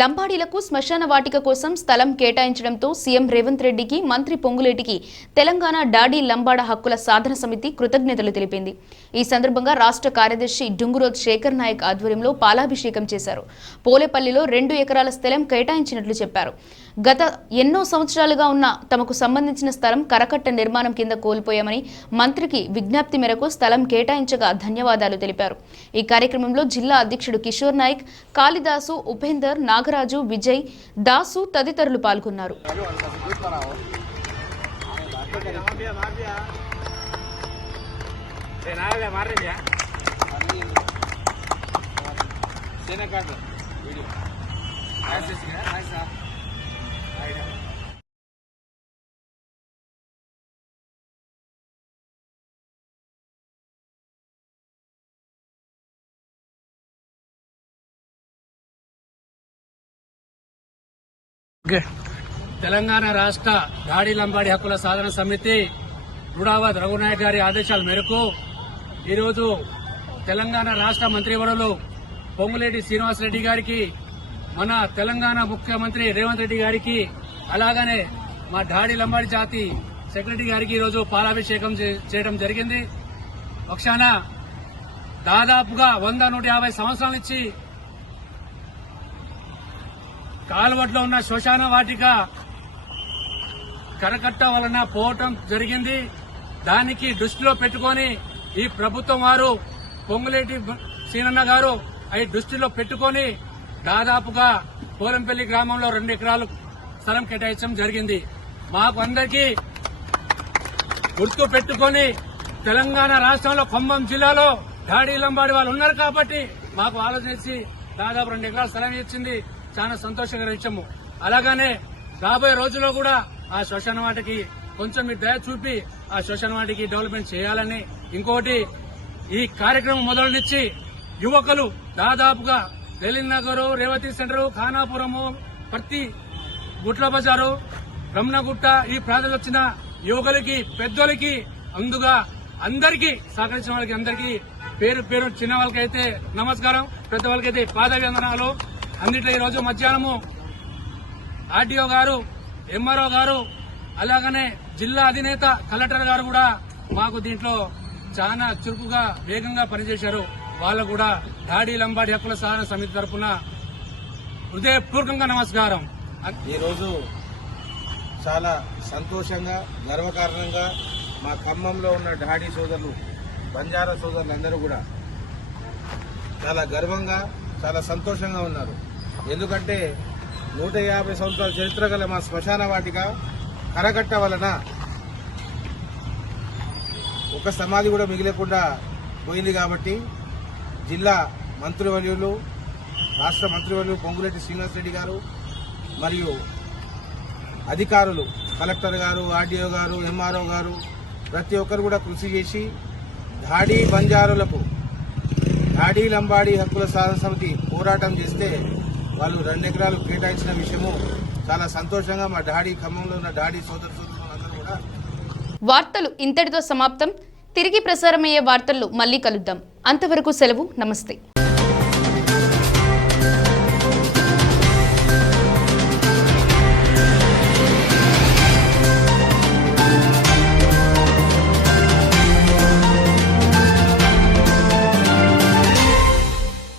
లంబాడీలకు శ్మశాన వాటిక కోసం స్థలం కేటాయించడంతో సీఎం రేవంత్ రెడ్డికి మంత్రి పొంగులేటికి తెలంగాణ డాడీ లంబాడ హక్కుల సాధన సమితి కృతజ్ఞతలు తెలిపింది. ఈ సందర్భంగా రాష్ట్ర కార్యదర్శి డుంగురోత్ శేఖర్ నాయక్ ఆధ్వర్యంలో పాలాభిషేకం చేశారు. పోలేపల్లిలో 2 ఎకరాల స్థలం కేటాయించినట్లు చెప్పారు. గత ఎన్నో సంవత్సరాలుగా ఉన్న తమకు సంబంధించిన స్థలం కరకట్ట నిర్మాణం కింద కోల్పోయామని మంత్రికి విజ్ఞప్తి మేరకు స్థలం కేటాయించగా ధన్యవాదాలు తెలిపారు. ఈ కార్యక్రమంలో జిల్లా అధ్యక్షుడు కిషోర్ నాయక్, కాళిదాసు, ఉపేందర్, నాగరాజు, విజయ్, దాసు తదితరులు పాల్గొన్నారు. తెలంగాణ రాష్ట్ర డాడీ లంబాడి హక్కుల సాధన సమితి రుడావత్ రఘునాయక్ గారి ఆదేశాల మేరకు ఈరోజు తెలంగాణ రాష్ట్ర మంత్రివర్యులు పొంగులేటి శ్రీనివాసరెడ్డి గారికి, మన తెలంగాణ ముఖ్యమంత్రి రేవంత్ రెడ్డి గారికి, అలాగనే మా డాడీ లంబాడి జాతి సెక్రటరీ గారికి ఈరోజు పాలాభిషేకం చేయడం జరిగింది. పక్షాన దాదాపుగా 100-150 సంవత్సరాల నుంచి కాలువట్లో ఉన్న శ్మశాన వాటిక కరకట్ట వలన పోవటం జరిగింది. దానికి దృష్టిలో పెట్టుకుని ఈ ప్రభుత్వం వారు పొంగులేటి సీనన్న గారు అవి దృష్టిలో పెట్టుకుని దాదాపుగా పోలంపల్లి గ్రామంలో 2 ఎకరాలు స్థలం కేటాయించడం జరిగింది. మాకు అందరికీ గుర్తు పెట్టుకుని తెలంగాణ రాష్ట్రంలో ఖమ్మం జిల్లాలో డాడీ లంబాడి వాళ్ళు ఉన్నారు కాబట్టి మాకు ఆలోచించి దాదాపు 2 ఎకరాల స్థలం ఇచ్చింది. చాలా సంతోషకర విషయము. అలాగనే రాబోయే రోజుల్లో కూడా ఆ శ్మశాన వాటికి కొంచెం మీరు దయ చూపి ఆ శ్మశాన వాటికి డెవలప్మెంట్ చేయాలని, ఇంకోటి ఈ కార్యక్రమం మొదలు నుంచి యువకులు దాదాపుగా లలిత్ నగర్, రేవతి సెంటర్, ఖానాపురము, ప్రతి గుట్ల బజారు, రమణగుట్ట ఈ ప్రాంతంలో వచ్చిన యువకులకి, పెద్దోళ్ళకి, అందుగా అందరికీ సహకరించిన వాళ్ళకి అందరికీ పేరు పేరు, చిన్న వాళ్ళకైతే నమస్కారం, పెద్ద వాళ్ళకైతే పాదాభివందనాలు. అన్నిట్లో ఈరోజు మధ్యాహ్నము ఆర్డీఓ గారు, ఎంఆర్ఓ గారు, అలాగనే జిల్లా అధినేత కలెక్టర్ గారు కూడా మాకు దీంట్లో చాలా చురుకుగా వేగంగా పనిచేశారు. వాళ్ళు కూడా డాడీ లంబాడి హక్కుల సాధన సమితి తరఫున హృదయపూర్వకంగా నమస్కారం. ఈరోజు చాలా సంతోషంగా, గర్వకారణంగా మా ఖమ్మంలో ఉన్న డాడీ సోదరులు, బంజారా సోదరులు అందరూ కూడా చాలా గర్వంగా, చాలా సంతోషంగా ఉన్నారు. ఎందుకంటే 150 సంవత్సరాల చరిత్ర గల మా శ్మశాన వాటిక కరకట్ట వలన ఒక సమాధి కూడా మిగిలకుండా పోయింది. కాబట్టి జిల్లా మంత్రివర్యులు, రాష్ట్ర మంత్రివర్యులు పొంగులేటి శ్రీనివాసరెడ్డి గారు మరియు అధికారులు, కలెక్టర్ గారు, ఆర్డీఓ గారు, ఎంఆర్ఓ గారు ప్రతి ఒక్కరు కూడా కృషి చేసి డాడీ బంజారులకు డాడీ లంబాడి హక్కుల సాధన సమితి పోరాటం చేస్తే వాళ్ళు 2 ఎకరాలు కేటాయించిన విషయము చాలా సంతోషంగా మా డాడీ ఖమ్మంలో ఉన్న డాడీ సోదరులందరూ కూడా. వార్తలు ఇంతటితో సమాప్తం. తిరిగి ప్రసారమయ్యే వార్తల్లో మళ్ళీ కలుద్దాం. అంతవరకు సెలవు. నమస్తే.